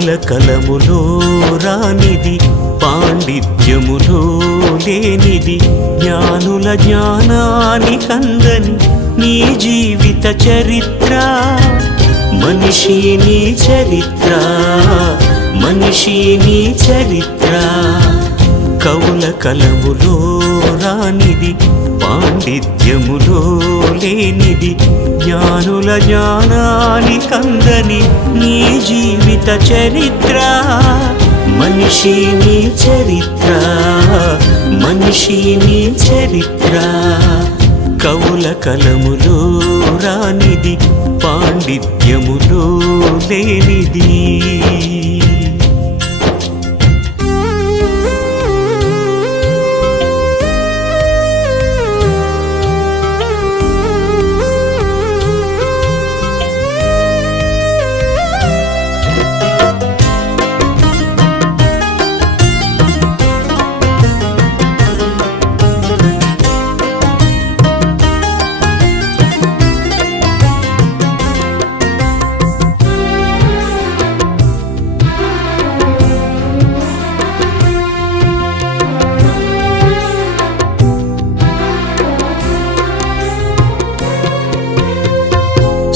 కవుల కలములో రానిది, పాండిత్యములో లేనిది, జ్ఞానుల జ్ఞానానికందని నీ జీవిత చరిత్ర. మనిషి నీ చరిత్ర, మనిషి నీ చరిత్ర. కవుల కలములో రానిది, పాండిత్యములో లేనిది, జ్ఞానుల జ్ఞానానికందని నీ జీవిత చరిత్ర. మనిషి నీ చరిత్ర, మనిషి నీ చరిత్ర. కవుల కలములో రానిది, పాండిత్యములో లేనిది.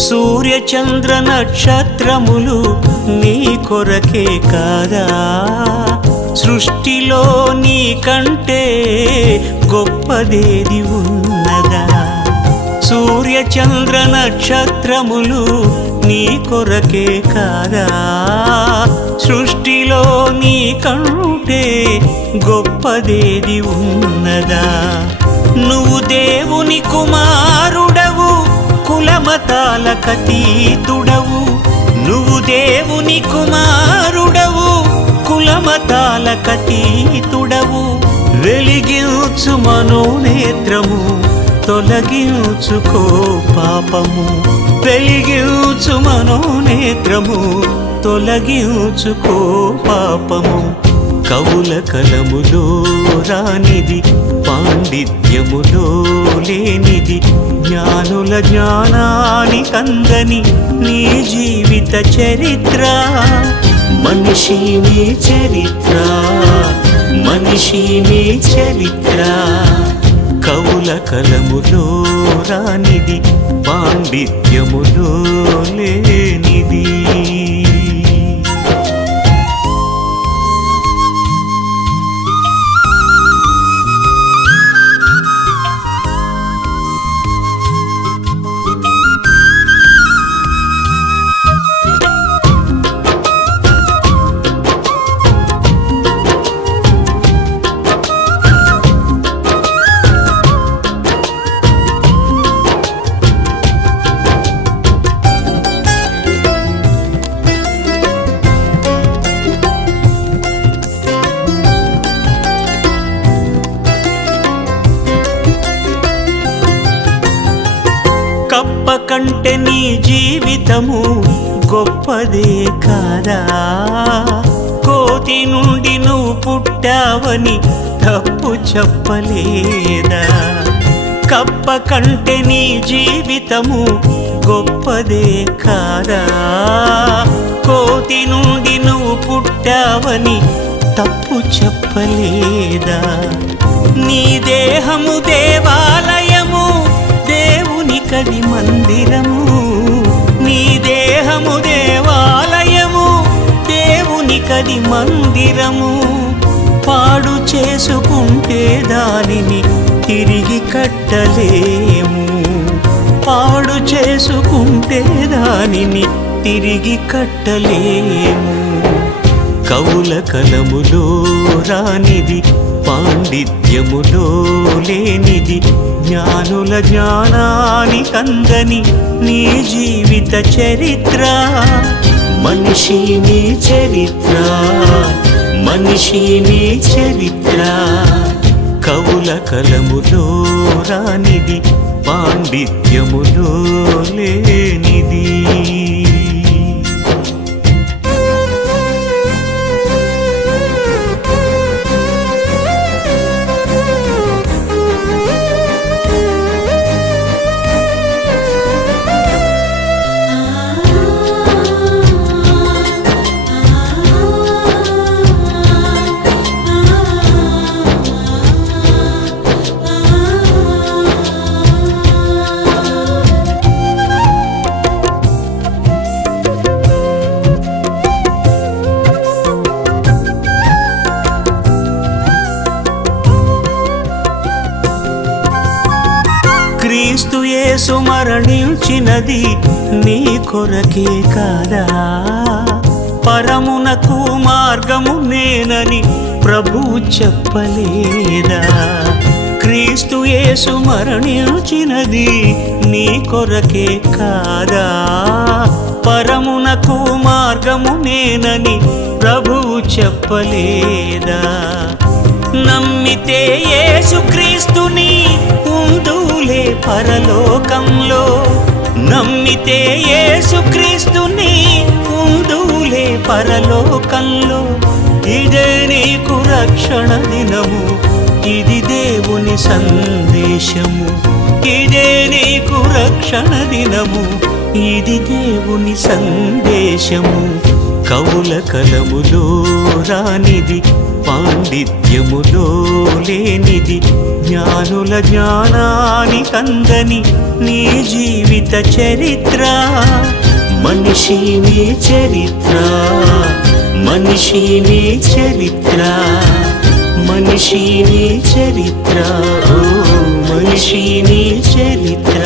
సూర్య చంద్ర నక్షత్రములు నీ కొరకే కాదా, సృష్టిలో నీ కంటే గొప్పదేది ఉన్నదా. సూర్య చంద్ర నక్షత్రములు నీ కొరకే కాదా, సృష్టిలో నీ కంటే గొప్పదేది ఉన్నదా. నువ్వు దేవుని కుమారుడవు, కులమతాలకతీతుడవు. నువ్వు దేవుని కుమారుడవు, కులమతాలకతీతుడవు. వెలిగించు మనోనేత్రము, తొలగించుకో పాపము. వెలిగించు మనోనేత్రము, తొలగించుకో పాపము. కవుల కలములో రానిది, పాండిత్యములో లేనిది, జ్ఞానుల జ్ఞానానికందని నీ జీవిత చరిత్ర. మనిషి నీ చరిత్ర, మనిషి నీ చరిత్ర. కవుల కలములో రానిది, పాండిత్యములో లేనిది. కప్ప కంటే నీ జీవితము గొప్పదే కాదా, కోతి నుండి నువ్వు పుట్టావని తప్పు చెప్పలేదా. కప్ప కంటే నీ జీవితము గొప్పదే కాదా, కోతి నుండి నువ్వు పుట్టావని తప్పు చెప్పలేదా. నీ దేహము దేవాలయము, దేవునికది మందిరము. నీ దేహము దేవాలయము, దేవునికది మందిరము. పాడు చేసుకుంటే దానిని తిరిగి కట్టలేము, పాడు చేసుకుంటే దానిని తిరిగి కట్టలేము. కవుల కలములో రానిది, పాండిత్యములో లేనిది, జ్ఞానుల జ్ఞానానికందని నీ జీవిత చరిత్ర. మనిషి నీ చరిత్ర, మనిషి నీ చరిత్ర. కవుల కలములో రానిది, పాండిత్యములో లేనిది. క్రీస్తు యేసు మరణించినది నీ కొరకే కాదా, పరమునకు మార్గము నేనని ప్రభువు చెప్పలేదా? క్రీస్తు యేసు మరణించినది నీ కొరకే కాదా, పరమునకు మార్గము నేనని ప్రభువు చెప్పలేదా? నమ్మితే యేసు క్రీస్తుని ఉందులే పరలోకంలో, నమ్మితే యేసు క్రీస్తుని ఉందులే పరలోకంలో. ఇదే నీకు రక్షణ దినము, ఇది దేవుని సందేశము. ఇదే నీకు రక్షణ దినము, ఇది దేవుని సందేశము. కవుల కలములో రానిది, పాండిత్యములో లేనిది, జ్ఞానుల జ్ఞానానికందని నీ జీవిత చరిత్ర. మనిషి నీ చరిత్ర, మనిషి నీ చరిత్ర, మనిషి నీ చరిత్ర, ఓ మనిషి నీ చరిత్ర.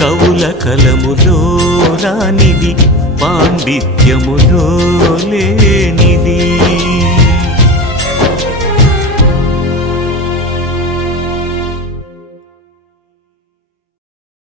కవుల కలములో రానిది, పాండిత్యములో లే